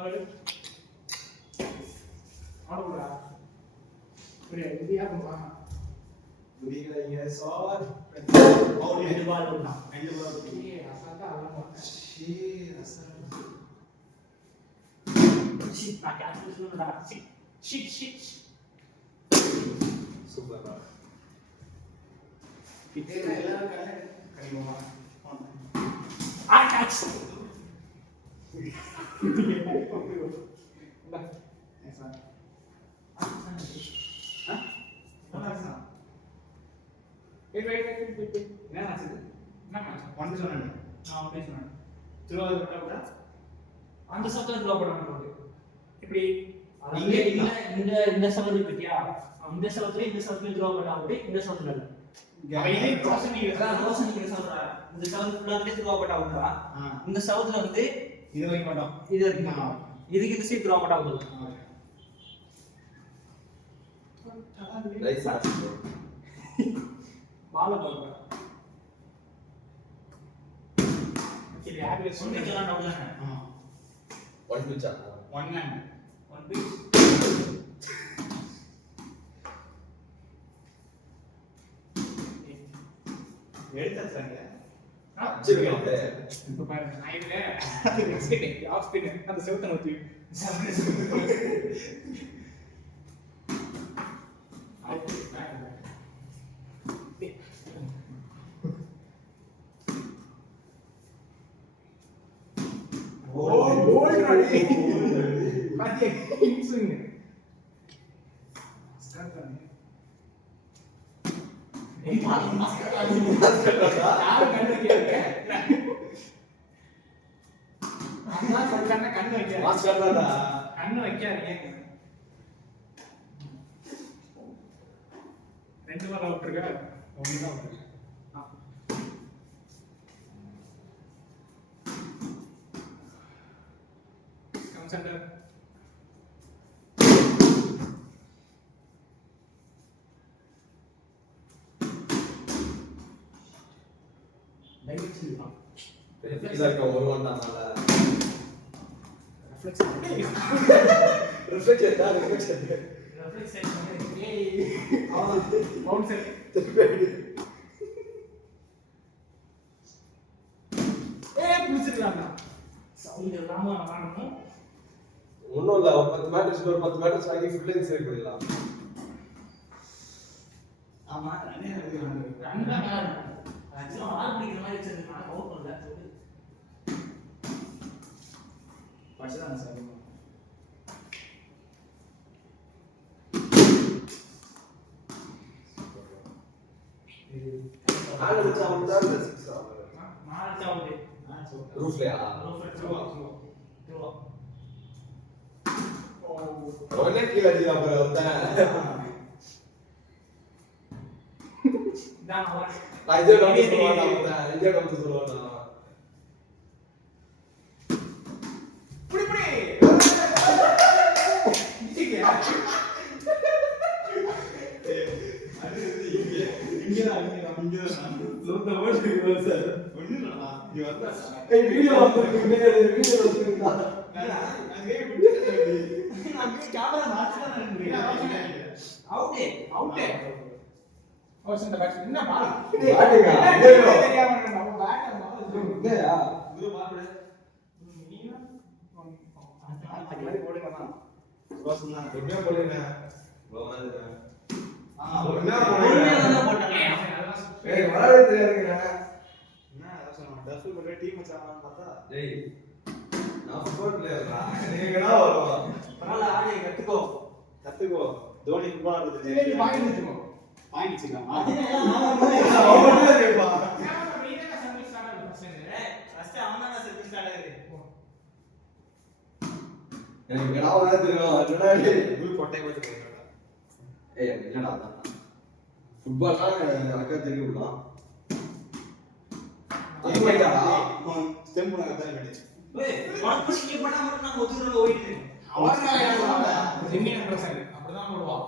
ஆடு ஆடுடா புரிய இது யாருமா புரியலைங்க சார் அவுட் ரெண்டு பால் போடா ரெண்டு பால் போடி அசால்ட்டா ஆடலாம் ஷீ அசால்ட்டா ஷிட் நான் கேட்ச் பண்ணனும்டா ஷிட் சூப்பர் பா கிட்டே எல்லாரும் கனிமா ஆ கேட்ச் பா நைஸ் ஒன் Wait. என்ன ஆச்சு? என்ன ஆச்சு? ஒன் சொன்னேன். நான் அப்படியே சொன்னேன். திருவாரூர் விட்டா அந்த சத்தம் ட்ராப் பண்ணணும். இப்படி இங்க இந்த சவுண்ட் பத்தியா? இந்த சவுண்ட்ல ட்ராப் பண்ணா அப்படி இந்த சவுண்ட்ல இல்ல. இது ரோஷனிக்கு சொல்றா. இந்த சவுண்ட் ஃபுல்லாவே ட்ராப் பண்ணா உண்டா? இந்த சவுண்ட்ல வந்து இது வைக்க மாட்டோம். இது இருக்கு. இதுக்கு இந்த சீட் ட்ராப் பண்ணா உண்டு. Right sir. பால போடுறா ஓகே யாரு சொன்னீங்களா நவுலங்க ஒன் பிச்சா ஒன் பிச் எடுத்தாங்க அச்சிருக்கே இப்ப பாருங்க நான் இல்ல நெக்ஸ்ட் டே ஆஃப் ஸ்பின் அந்த செவுத்த நோத்தி பாத்தியா இன்சுங்க ஸ்டார்ட் பண்ணு ஏய் மாஸ்கர் யாரு கண்ணு வைக்கிறீங்க அண்ணா சொல்றானே கண்ணு வைக்க மாஸ்கர் தான்டா கண்ணு வைக்காதீங்க ரெண்டு வாரம் அவுட் இருக்கா ஒண்ணு தான் அவுட் Center. Reflex இல்ல. இதற்கு ஒரு வந்தானால. Reflex. Reflex ஏதா reflex. Reflex ஏய். Bouncer. புடிச்சிடலாம்டா. சவுண்ட் இல்லாம ஆடணும். ஒண்ணும் இல்ல ஒரு 10 மேட்ச் ஒரு 10 மேட்ச் வாங்கி ஃபுல் லைன் செலக்ட் பண்ணிடலாம். ஆமா ரன்னே ரன் ஆக்சுவலா ஆல் பிடிக்கிற மாதிரி வச்சிருந்தா அவுட் பண்ணல சொல்லு பச்சைதான் சார் ஆல் அடிச்சா வந்து 6 ஆகும் மார்ச் ஆவுது ரூஃப்லயா ரூஃப் ஒண்ணே கீழ அடிச்சா அப்புறம் வந்தேன் தான் ஐஜோ நம்ம சொல்லுவாங்க ஐஜோ நம்ம சொல்லுவாங்க புடி இங்க அது இங்க சொந்த ஓட்டு சார் ஒண்ணு இல்லடா நீ வந்தா ஏய் வீடியோ வந்துருக்குடா அதுவே விட்டுட்டேன் நான் கேமரா மாத்திட்டேன் அவுட் ஓ சந்த பேட்ஸ் என்ன பால் பாடுங்க தெரியாம நம்ம பேட் இல்லையா இது பால் நீ அந்த மாதிரி போடுங்கமா ரோசனா என்ன போடுங்க போவாதடா என்ன போட்டானே ஏய் வராதே தெரியாதுங்கடா என்ன ரோசனா டஃப் போட்டு டீம் வச்சானான்னு பார்த்தா டேய் நான் ஃபுட்பால் பிளேயர்டா நீங்கடா வருவா பரவாயில்ல ஆளே கத்துக்கோ தோனி ஃபுட்பால் ஆடுறது சரி பாயிண்ட் வெச்சுக்கோ பாயிண்ட் வெச்சுக்கலாம் அவனே கேப்பா எனக்கு கடாவா தெரியும் என்னடா குள் போட்டே வந்து போயிடா ஏய் என்னடா அதான் ஃபுட்பால்னா அக்கா தெரியும்டா அது போய்டா ஸ்டெம் பண்ண கதா வேண்டிய ஏய் வாட் புஷ் பண்ணா மட்டும் நான் ஒதுறல ஓடிட்டு அவர்னா யாரா ஜெமினி பிரசன் அப்படிதான் போடுவா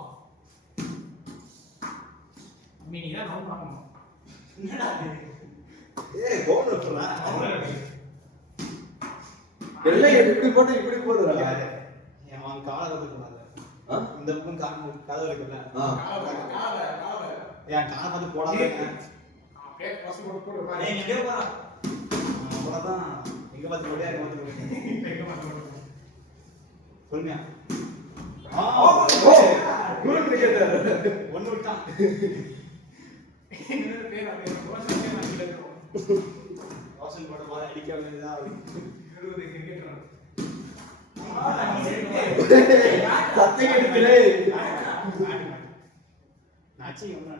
மீனி தான் ரவுண்ட் பண்ணனும் என்னடா ஏய் பவுலர்டா எல்லாம் இப்படி போட்டு இப்படி போடுறா அவன் காலை வந்து போனாங்க இந்த பக்கம் காலை வைக்கல என் காலை பார்த்து போடாத அப்படியே பசங்க போட்டு போடு எங்க போறா அவ்வளவுதான் எங்க பார்த்து போடியா எங்க பார்த்து போடு சொல்லுங்க குரு கிரிக்கெட்டர் ஒன்னு விட்டான் என்னோட பேர் அப்படியே ரோஷன் போட மாதிரி அடிக்க வேண்டியதா 20 கிரிக்கெட்டர் சத்தம் கேட்குதே நாச்சி ஒண்ணு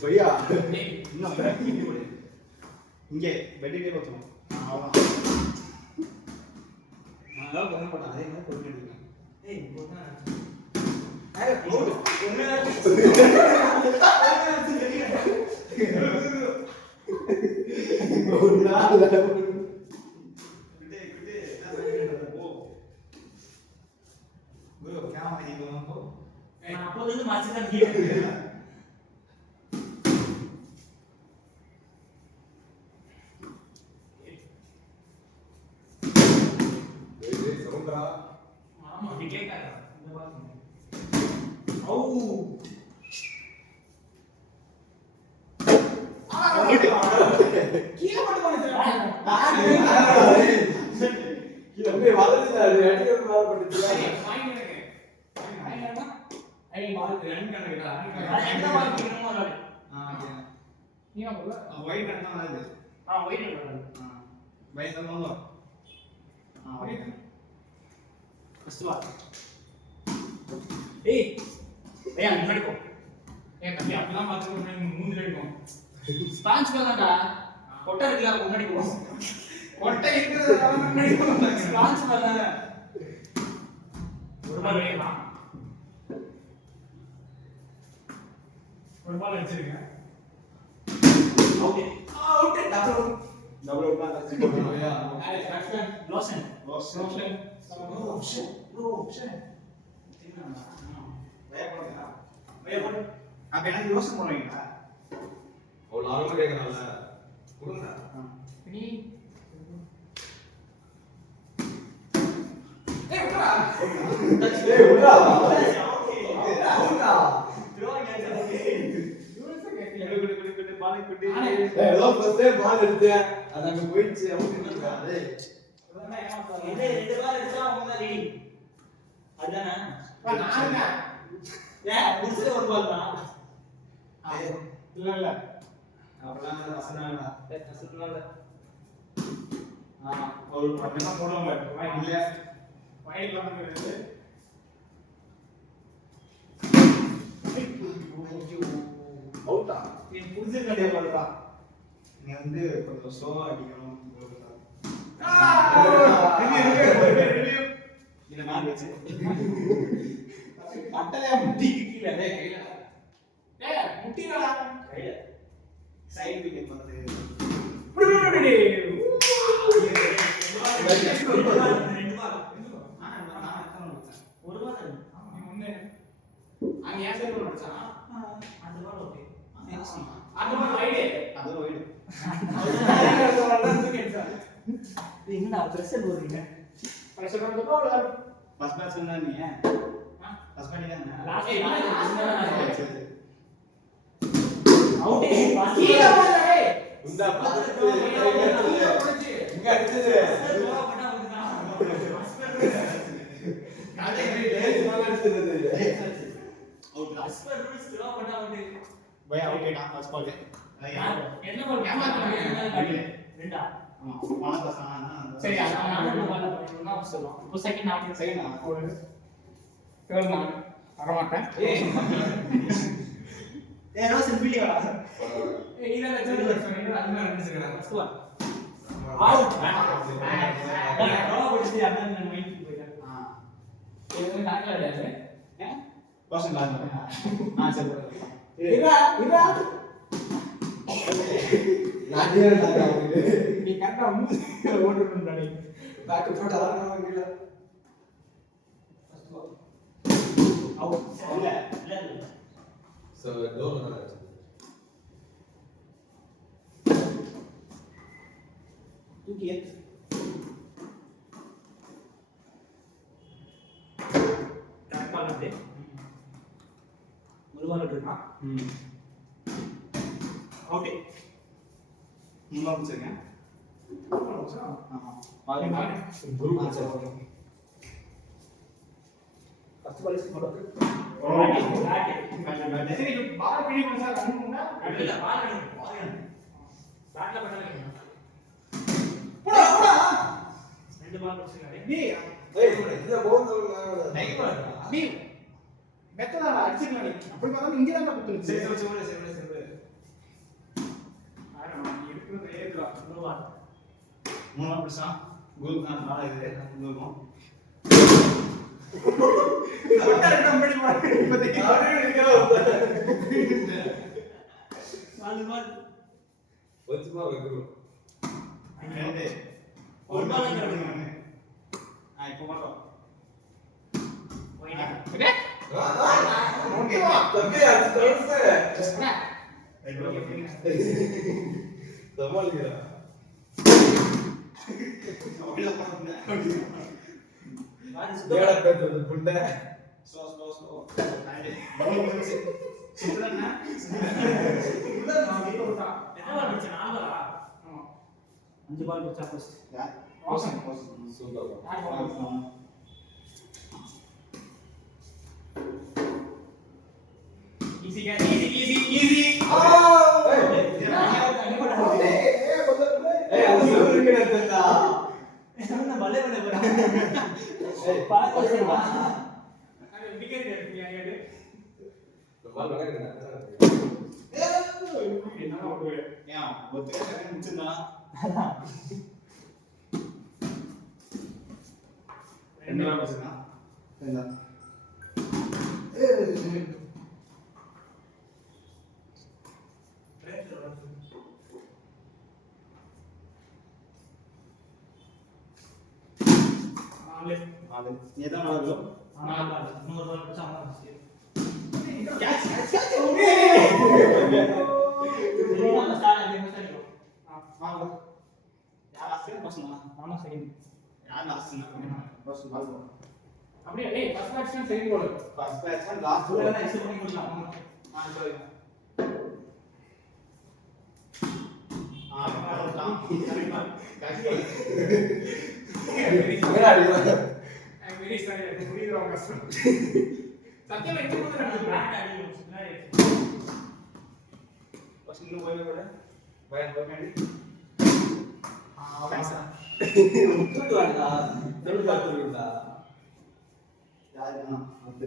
பையா இங்கே வெட்டிட்டே வச்சோம் அவ்வளோ நான் பண்ண போட்டேன் அதே மாதிரி பொறுத்து எடுக்கேன் அப்போது மாசிதான் ஆமா கேட்காத இந்த பாருங்க ஓ கீழ போட்டு போடுறா கீழ போய் வலதுல அடிக்கிறது மேல பட்டுச்சு ஃபைன் எனக்கு ஃபைன் ஐ பால் ரன் கணக்குடா அது எந்த பால் கிட்டணும் ஒரு ஓகே நீ போடு ஒயிட் ரன் தான் அது ஒயிட் ரன் பை தரணும் ஒயிட் ஃபர்ஸ்ட் பால் ஏய் ஏய் அங்க அடிக்கோ ஏய் தம்பி அப்பலாம் பாத்து மூஞ்சில அடிக்கும் ஸ்பாஞ்ச் பண்ணடா கொட்டை இருக்குல முன்னாடி போ கொட்டை இருக்குதுல முன்னாடி போ ஸ்பாஞ்ச் பண்ணல ஒரு பால் வேணுமா ஒரு பால் அடிச்சிருங்க ஓகே அவுட் டபுள் அவுட் தான் அடிச்சு போடுறியா அரே பேட்ஸ்மேன் லோஷன் அப்ப எனக்கு யோசனை பண்ணுவீங்களா அவ்வளோ ஆர்வமா கேட்கறான்ல கொடுங்க நீ ஏய் விட்றா ஏய் விட்றா அவுட்டா த்ரோயிங் குடு பால் குட்டி ஏய் ஏதோ ஃபர்ஸ்ட் பால் எடுத்தேன் அது அங்க போயிடுச்சு அவுட்ன்றா டேய் அதானே ஏமாத்துறாங்க இதே ரெண்டு பால் எடுத்தா அவங்க தான் லீடிங் அதானே நானுங்க ஏய் முடிச்சது ஒரு பால் தான் இல்ல அப்பலாம் வசனம்டா வசனம்ல ஒரு பட்டனா போடுவாங்க வாய் இல்ல வாய் பண்ணறது அவுட்டா நீ புடிச்ச கடையா போடுடா நீ வந்து கொஞ்சம் ஸ்லோவா அடிக்கணும் இந்த மாதிரி வச்சு பட்டலையா முட்டி கீழ கையில டேய் முட்டிடா கையில சைடு விக்கெட் வந்து ஒரு பால் ஒண்ணு அங்க ஏன் சைடு போடுறா அந்த பால் ஓகே அந்த பால் வைடு அது வைடு என்னடா பிரஷர் போடுறீங்க பிரஷர் போடுறது பால் பஸ் பாஸ் என்ன நீ பஸ் பண்ணி தான் லாஸ்ட் அவுட் கீழ போடுறே இந்த பாத்து இங்க அடிச்சது ஸ்லோவா பண்ணா வந்துடா காலே டேய் பால் அடிச்சது அவுட் லாஸ்ட் பால் ஸ்லோவா பண்ணா வந்து பை அவுட் நான் ஃபர்ஸ்ட் பால் என்ன பால் ஏமாத்துறாங்க ரெண்டா ஆமா போன பாஸ் ஆனா சரி நான் நாலு பால் பண்ணனும்னா சொல்றோம் இப்போ செகண்ட் நான் செகண்ட் ஒரு தேர்ட் நான் வர மாட்டேன் ஏய் ரோசன் பிள்ளை வா ஏய் இத தேர்ட் சொன்னீங்க அதுல அடிச்சிருக்காங்க ஃபர்ஸ்ட் பால் அவுட் ட்ரா போட்டு அண்ணன் நான் மைண்ட் போயிட்டேன் இது டாக்கல இல்ல பாஸ் நான் சரி இதா நானே டாக்கா நீ கரெக்ட்டா மூஞ்சி ஓடுறேன்னு நீ டாக்கா போட்டு ஆடுறவங்க இல்ல ஃபர்ஸ்ட் பால் அவுட் இல்ல. இல்ல சோ டோர் தான் ஆச்சு. தூக்கி ஏத்து. கரெக்ட் பால் வந்து ஒரு பால் இருக்கா அவுட் முன்னால வச்சிருங்க. ஆமா. பாருங்க. குரு சரி, ஓகே. ஃபர்ஸ்ட் பால் இஸ் போடு சரி, பால் பிடி பண்ண சார் அனுப்புங்க. இல்ல பால் பேட்ல பண்ணல போடா போடா. ரெண்டு பால் வச்சிருக்காரு டேய், ஏய் இந்த பவுல் தான் டைம் வரடா. டேய், மெத்தடா அடிச்சிக்கலாம் நீ. அப்படி பார்த்தா இங்க தான் குத்துச்சு. சரி. ஆனா நீ இருக்கிறது ஏதுடா. ஒரு பால் மூணாவது பிரச்சனை கோல் தான் நாளை இது கோல்கும். கொட்டா கம்பெனி மாதிரி இப்போதைக்கு நாலு பால் வச்சுமா வைக்கணும். ரெண்டு. ஒரு பால் இருக்கு இப்போ மட்டும். போயிடா ஓகே. தம்பி அது தோசை ஓகே. சமாளிக்கிறா. அப்படியே போறோம்ல. பால் ஏடா பேசுறது புண்டை. ஸ்லோ. ஆயிடு. பவுல் சுத்தறனா? உள்ள நான் வீட்ல விட்டா எத்தனை பால் அடிச்ச நாலு பாலா ஆமா. அஞ்சு பால் அடிச்சா ஃபர்ஸ்ட் யார்? ரோஷன். சூப்பர். யார் பால் ஈஸி கேட் ஈஸி அது சொல்லுங்க தந்தா. நான் பல்லே பண்ண போறேன் ஏய் பால் போடுறா அது விக்கெட் எடுத்து யாரு பால் வளர்க்கறேன். என்ன ஒரு ஏன் ஒருத்தர் செகண்ட் முடிச்சிருந்தா ரெண்டு வாரம் வச்சிருந்தா ரெண்டா நாலு நீ எதான் நாலு நாலு பால் இன்னொரு பால் அடிச்சா அவன் கேட்ச் சரி நம்ம ஸ்டார்ட் ஆகி முடிச்சிட்டோம் நாலு யார் லாஸ்ட் பர்சனா நாம செகண்ட் யார் லாஸ்ட் பர்சன் பால் அப்படியே ஏய் first batsman second ball first batsman last உள்ள தான் எக்ஸ்ட் பண்ணி கொடுக்கலாம் நான் சொல்றேன் பால் என்னடா அடிக்குற? ஐ வெரி சாரி புரியுதா உங்க சத்தியமா இது கூட பேட் அடிக்கும் முன்னாடி பஸ் இன்னும் போய் கூட பயன் போய் விட்டுடுவாடா. தெரு காத்துடுடா. யாருன்னா அது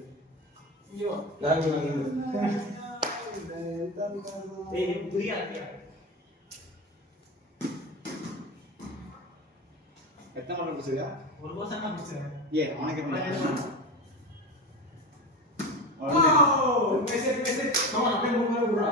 ஐயோ நான் ஏய் புரியாது எத்தனை மாடல் பிடிச்சிருக்கா ஒரு பர்சன் தான் பிடிச்சேன் ஏ உனக்கு என்ன வாவ் மெசேஜ் கமா அப்படியே மூவ் பண்ணி விடுறா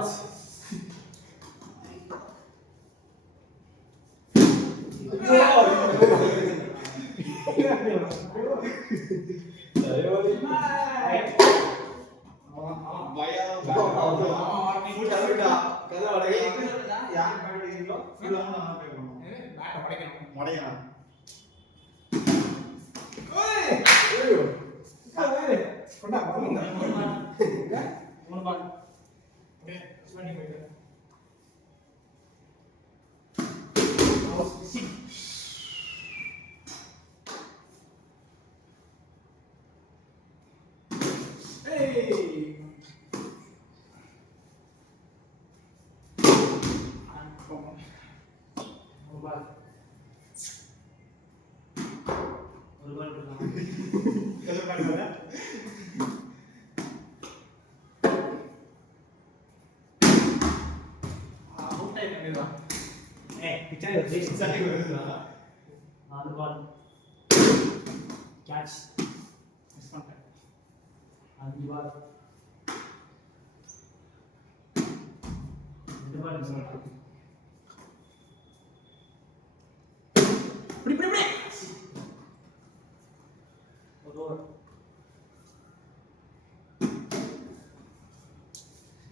மூணு பால் ஓகே ஸ்பெண்டிங் போயிடு ஒரு பால் அவுட் ஆயிட்டு பண்ணிடலாம் நாலு பால் கேட்ச் மிஸ் பண்ணிட்டேன் அஞ்சு பால் ரெண்டு பால் மிஸ் பண்ணிட்டேன் இப்படி ஒரு ஓவர்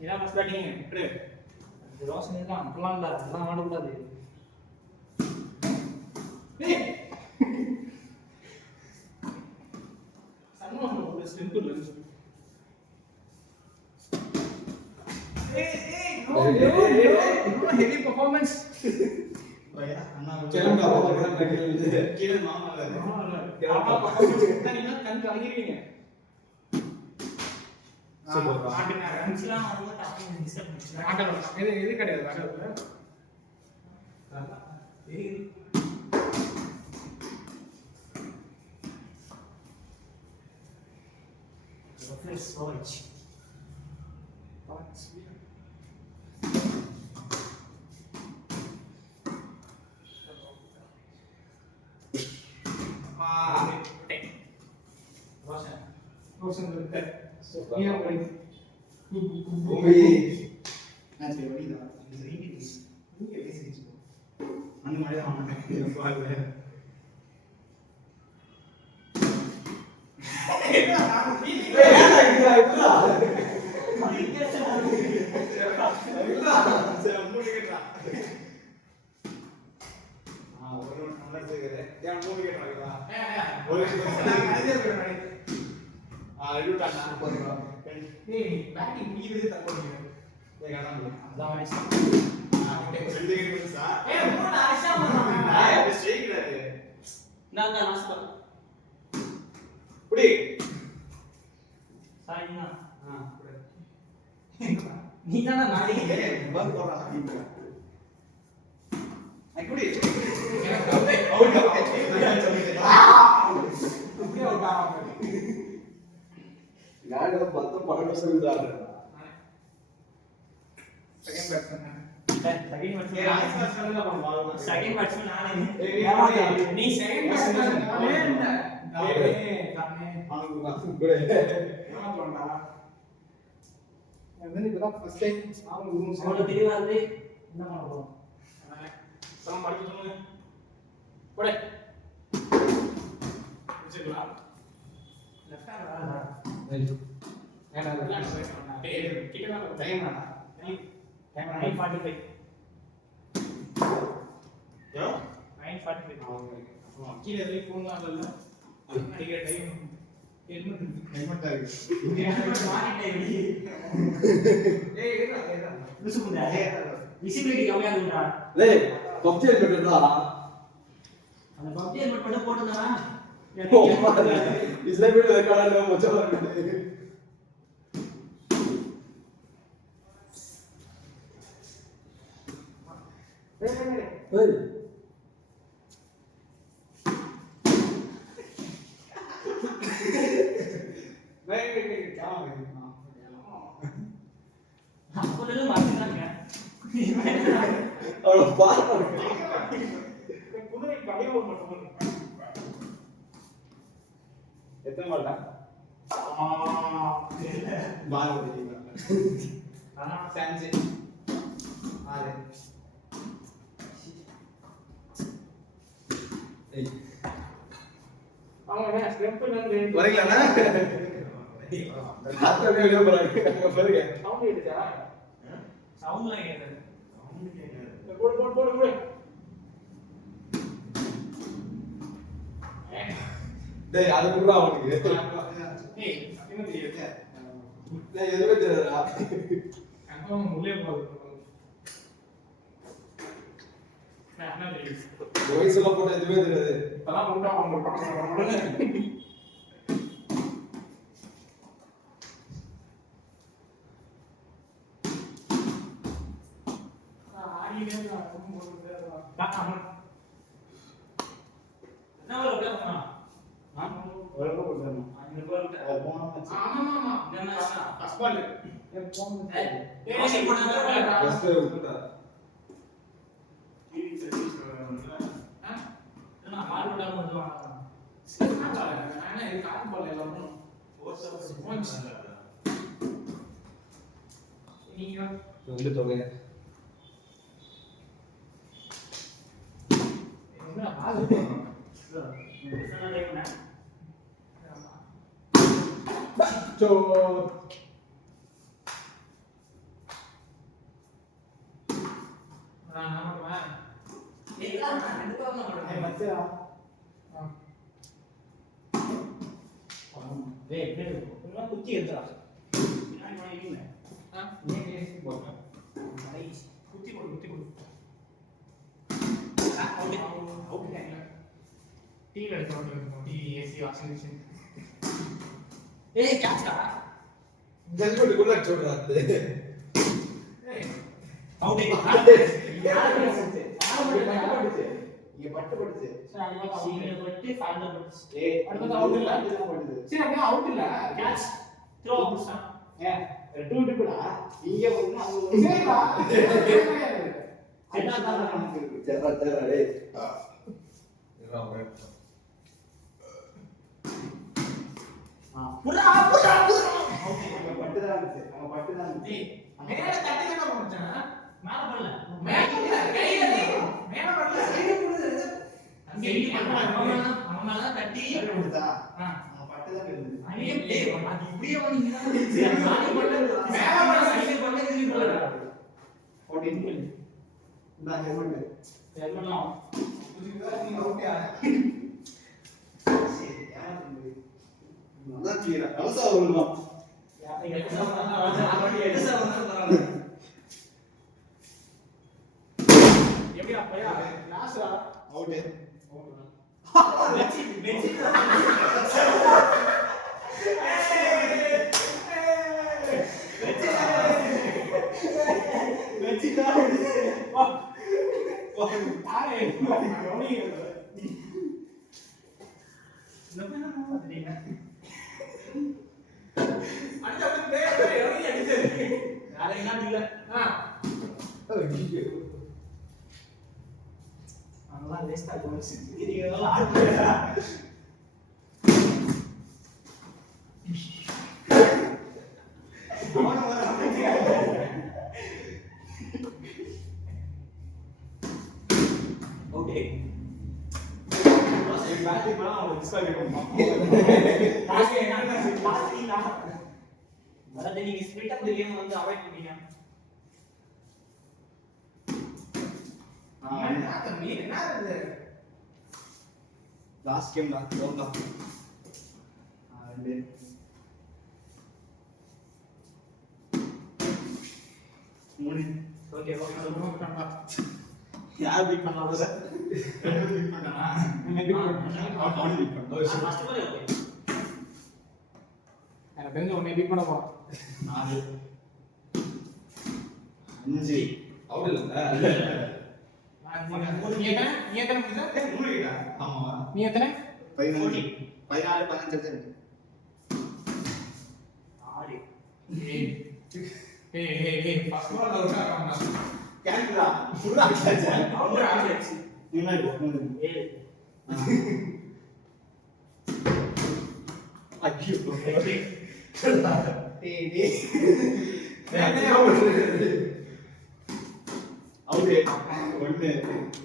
இதான் ஃபர்ஸ்ட் பேட்டிங் விட்டுரு. அது யோசனை தான் அப்பலாம் இல்லை, அதெல்லாம் ஆடக்கூடாது. ஏய் சன்மா ஒரு simple lunch. No heavy performance. பையா அண்ணா கிளம்பா போறேன் கிளம்பி கீழ மாமா இல்ல அப்பா performance கொடுத்தீங்கன்னா கண் கலங்கிடுவீங்க. சூப்பர். ஆடினா ரன்ஸ்லாம் வந்து டாப்பிங் டிஸ்டர்ப் பண்ணிச்சு. ஆடலாம். இது கிடையாது ஆடல. Reflex storage. ரோஷன் இருக்கு. சூப்பர். ஏன் ஓடி? உமி நான் சரி ஓடிதா. இது ரீடி ப்ளீஸ். நீங்க பேசிச்சு. அந்த மாதிரி தான் ஆனேன். பாருங்க. நீ தானே நாடி யாரோ 10 12 சொல்றாங்க. செகண்ட் பேட்ஸ்மேன் செகண்ட் பேட்ஸ்மேன் நானே. நீ செகண்ட் அவ்வளோ தெளிவா இருந்து என்ன பண்ண போறோம்? லெஃப்ட் ஹேண்ட் விசிபிலிட்டி கம்மியா இருக்குடா. டேய் பப்ஜி எடுத்துடா. அந்த பப்ஜி மட்டும் போட்டுனா इसलिए वीडियो देखा ना मजा आ रहा है. Hey. அப்போதே மாத்திட்டாங்க. और बात எத்தனை மாட்டா பால் ஓடிட்டீங்க சான்ஸ் ஆறு ஏய் அவங்க ஸ்டெம்ப்ல இருந்து வரீங்களா ஆத்த வீடியோ பாருங்க பாருங்க சவுண்ட் எடுச்சா சவுண்ட்ல கேக்குது. போடு டேய் அது கூட அவனுக்கு ஏய் என்ன தெரியுது டேய் எதுவே தெரியலடா அங்க உள்ளே போகுது நான் என்ன தெரியுது வாய்ஸ் எல்லாம் போட்டா எதுவே தெரியாது இப்பலாம் முட்டா அவங்க பக்கம் மச்சா குச்சி எடுத்துடா குத்தி போடு குத்தி போடு டிவி எடுத்து டிவி ஏசி வாஷிங் மிஷின் ஏய் கேட்ச்டா ஜல்லிக்கட்டு கூட சொல்றாரு அவுட் இங்க பட்டு பட்டுச்சு சீனிய பட்டு ஃபைனல் பட்டு ஏய் அடுத்து அவுட் இல்ல பட்டுது சரி அப்படியே அவுட் இல்ல கேட்ச் த்ரோ புஷ்டா ரெண்டு விட்டுடா இங்க ஒண்ணு அங்க ஒண்ணு சரிடா அண்ணா தான் நமக்கு இருக்கு சரா சரா டேய் புரா புரா புரா அங்க பட்டு தான் இருந்துச்சு அங்க பட்டு தான் இருந்துச்சு டேய் மேல தட்டி தான் போடுச்சா மேல பண்ணல மேல கையில மேல பண்ணல சைடு போடுது அங்க இடி பண்ணா அவனால தட்டி விட்டுதா ஆ அங்க பட்டு தான் இருந்துச்சு அனியே ப்ளே அது இப்படியே வந்தீங்கன்னா சரி நானே பண்ணல மேல பண்ண சைடு பண்ண இது போடா 14 பண்ணு இந்த ஹெல்மெட் எல்லாம் நீங்க அவுட்டே சரி ஏமாந்து அதான் கிளியரா அவசா வருமா எப்படியா பையா லாஸ்டா அவுட் வெச்சி வெச்சி வெச்சிடா ஆரே ரோனி நம்ம பாத்துட்டீங்க அடிச்சா அப்படியே ரோனி அடிச்சது வேற என்ன இல்ல அதெல்லாம் வேஸ்ட் ஆகுது இதெல்லாம் ஆடுறா ஓகே பேட்டரி பண்ணா அவங்களுக்கு டிஸ்குவாலிஃபை பண்ணுவான் அதாவது நீங்க ஸ்பிளிட் அப் தி கேம் வந்து அவாய்ட் பண்ணீங்க லாஸ்ட் கேம் தான் ஓகே ரெண்டு மூணு ஓகே ஓகே சொல்லுங்க யார் பீட் பண்ணாலும் சார் ரெண்டு பீட் பண்ணானா அவன் பீட் பண்ணான் ஃபர்ஸ்ட் பால் ஓகே எனக்கு தெரிஞ்ச உன்னை பீட் பண்ண போறோம் 4 5 அவுட் இல்ல நீ எத்தனை முடிச்ச? மூணு கிட்ட ஆமா நீ எத்தனை 14 14 15 ஆடி ஏய் ஃபர்ஸ்ட் பால் அவுட் ஆகறா கேக்குதா புரா கேட்ச் அவுட் ஆடிச்சு முன்னாடி போ ஏய் ஐயோ அவுட் ஒண்ணு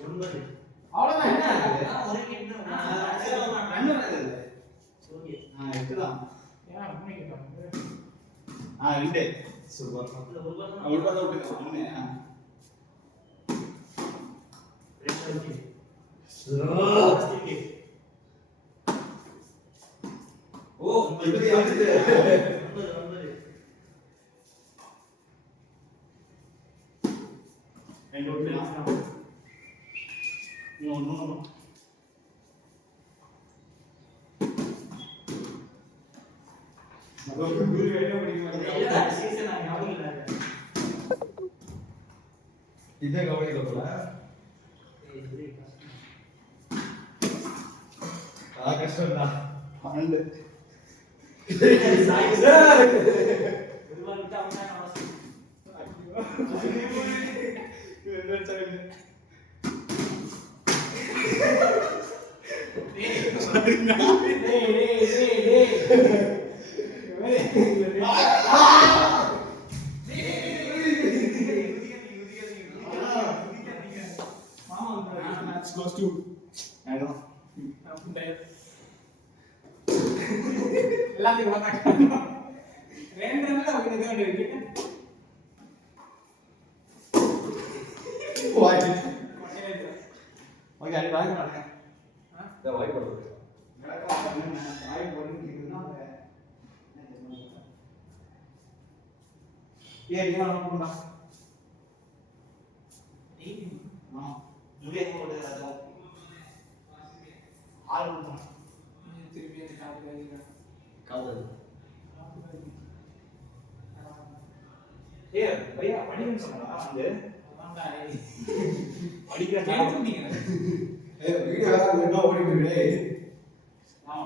ஒன்பது அவ்வளவுதான் என்ன ஒரு கேம் தான் ரன் வரது ஓகே 8 தான் ஏன் மூணு கேட்டாங்க 2 சூப்பர் அதுல ஒரு பால் அவுட் பண்ண விட்டு ஒண்ணு ரெண்டு ஓகே ஓ இப்படி ஆடுது ஒன்பது ஒன்பது ரெண்டு விட்டு இன்னொன்னு அப்போ குரு வேற படிக்க மாட்டேங்குது சீசன் நான் ஞாபகம் இல்ல இதே கவனிக்கல போல கஷ்டம் தான் 12 ஒரு பால் விட்டு அவன் தான் அவசியம் close to I don't know எல்லாத்துக்கும் வந்தாங்க ரெண்டு ரன்ல அவங்க இது வேண்டியிருக்கு why கொட்டையில why ஓகே அது வாங்கி பாருங்க இதை வாங்கி கொடுத்துருக்கேன். விளக்கம் பண்ணுங்க வாய் போடுன்னு கேக்குதுன்னா ஏய் நீங்க நம்ம போடா முடியாது போடு அது ஆள் பண்ணுங்க திருப்பி அந்த காப்பு வைக்கிறேன். காதல். ஏய் பையா படிக்கணும் சொன்னா வந்து அதான்டா, ஏய். படிக்கிற கேட்டுட்டீங்க. வீடியோ வேற என்ன ஓடிட்டு இருக்கு. ஆமா